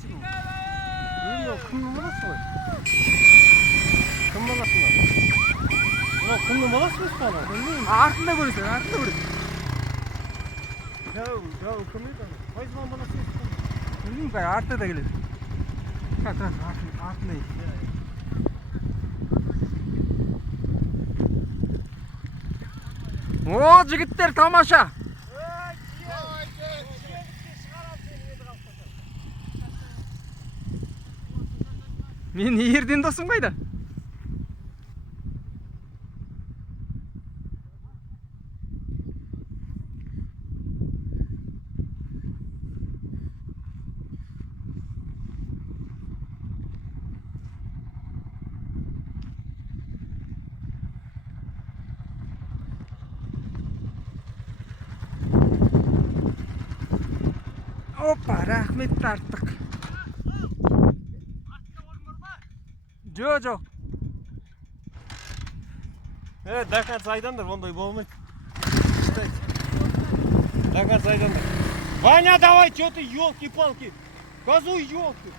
balası mı? Bilmiyorum, kımlı balası mı? Kım balası mı? Ulan kımlı balası mı sana? Bilmiyorum. Артында көресің, артында көресің. Ya kımlıydı mı? Kaç zaman balası mı? Bilmiyorum kay, артында да келеді. Как раз артында. О, жігіттер тамаша. Мен ерден досым қайда? Опа, рахмет тарттық. Жоқ. До конца айдандар, ондай болмайды. До конца айдандар. Ваня, давай, что ты, елки-палки? Газуй, елки.